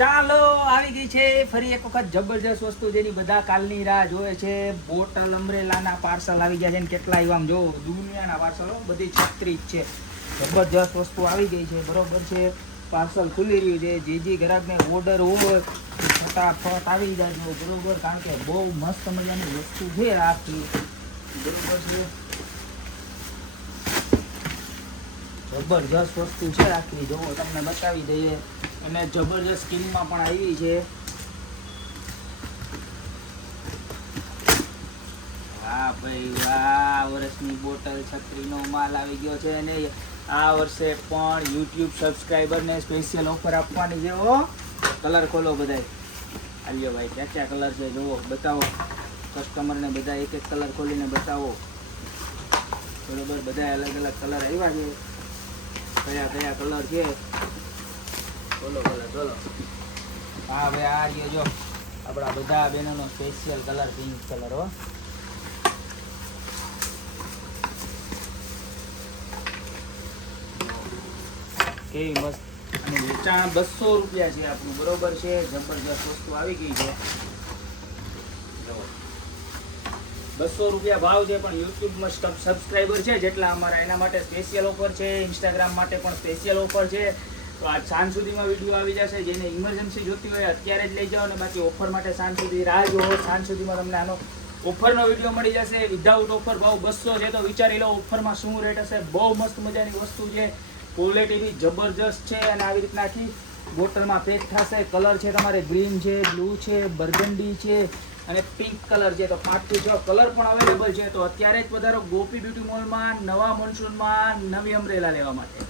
ચાલો આવી ગઈ છે ફરી એક વખત જબરજસ્ત વસ્તુ જેની બધા કાલની રાહ જોવે છે. બોટલ અમ્બ્રેલાના પાર્સલ આવી ગયા છે ને કેટલા આમ જો દુનિયાના પાર્સલો બધી 36 છે. જબરજસ્ત વસ્તુ આવી ગઈ છે બરોબર છે. પાર્સલ ખુલી રહ્યું છે. જે ગ્રાહકને ઓર્ડર હોય ફટાફટ આવી જાય બરોબર, કારણ કે બહુ મસ્ત મજાની વસ્તુ છે આખી બરોબર છે. જબરજસ્ત વસ્તુ છે આખી, જો તમને બતાવી દઈએ. અને જબરજસ્ત સ્કીનમાં પણ આવી છે. વાહ ભાઈ વાહ, વર્ષની બોટલ છત્રીનો માલ આવી ગયો છે. અને આ વર્ષે પણ યુટ્યુબ સબસ્ક્રાઈબરને સ્પેશિયલ ઓફર આપવાની છે. ઓ કલર ખોલો બધાય. આલ્યો ભાઈ ક્યાં ક્યાં કલર છે જુઓ, બતાવો કસ્ટમરને. બધા એક એક કલર ખોલીને બતાવો બરોબર. બધા અલગ અલગ કલર આવ્યા છે. કયા કયા કલર છે બોલો કલર બોલો. હા ભાઈ આ રહ્યો જો આપણા બધા બહેનોનો સ્પેશિયલ કલર, પિંક કલર. હો કેવી મસ્ત. અને વેચાણ 200 રૂપિયા છે આપણું બરોબર છે. જબરજસ્ત વસ્તુ આવી ગઈ છે. 200 રૂપિયા ભાવ છે, પણ યુટ્યુબમાં સબસ્ક્રાઈબર છે જેટલા અમારા એના માટે સ્પેશિયલ ઓફર છે. ઇન્સ્ટાગ્રામ માટે પણ સ્પેશિયલ ઓફર છે. તો આજ સાંજ સુધીમાં વિડીયો આવી જશે. જેને ઇમરજન્સી જોતી હોય અત્યારે જ લઈ જાઓ, અને બાકી ઓફર માટે સાંજ સુધી રાહ જુઓ. સાંજ સુધીમાં તમને આનો ઓફરનો વિડીયો મળી જશે. વિધાઉટ ઓફર ભાવ 200 છે, તો વિચારી લો ઓફરમાં શું રેટ હશે. બહુ મસ્ત મજાની વસ્તુ છે. ક્વોલિટી બી જબરજસ્ત છે. અને આવી રીતના આખી બોટલમાં પેક થશે. કલર છે તમારે ગ્રીન છે, બ્લુ છે, બર્ગન્ડી છે અને પિંક કલર છે. તો 5 થી 6 કલર પણ અવેલેબલ છે. તો અત્યારે જ વધારો ગોપી બ્યુટી મોલમાં નવા મોન્સૂનમાં નવી અમ્બ્રેલા લેવા માટે.